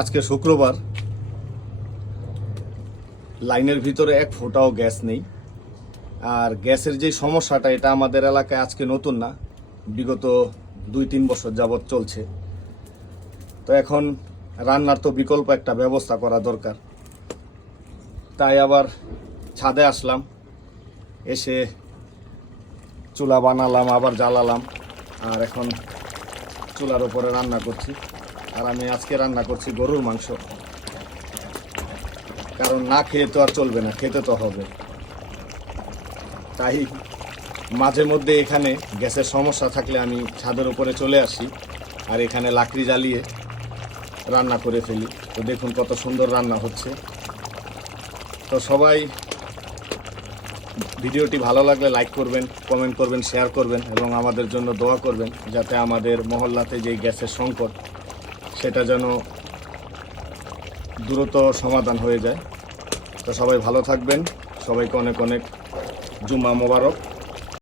আজকে শুক্রবার, লাইনের ভিতরে এক ফোঁটাও গ্যাস নেই। আর গ্যাসের যে সমস্যাটা, এটা আমাদের এলাকায় আজকে নতুন না, বিগত 2-3 বছর যাবৎ চলছে। তো এখন রান্নার তো বিকল্প একটা ব্যবস্থা করা দরকার। তাই আবার ছাদে আসলাম, এসে চুলা বানালাম, আবার জ্বালালাম, আর এখন চুলার উপরে রান্না করছি। আর আমি আজকে রান্না করছি গরুর মাংস, কারণ না খেয়ে তো আর চলবে না, খেতে তো হবে। তাই মাঝে মধ্যে এখানে গ্যাসের সমস্যা থাকলে আমি ছাদের উপরে চলে আসি, আর এখানে লাকড়ি জ্বালিয়ে রান্না করে ফেলি। তো দেখুন কত সুন্দর রান্না হচ্ছে। তো সবাই ভিডিওটি ভালো লাগলে লাইক করবেন, কমেন্ট করবেন, শেয়ার করবেন এবং আমাদের জন্য দোয়া করবেন, যাতে আমাদের মহল্লাতে যে গ্যাসের সংকট, সেটা যেন দ্রুত সমাধান হয়ে যায়। তো সবাই ভালো থাকবেন, সবাইকে অনেক অনেক জুম্মা মোবারক।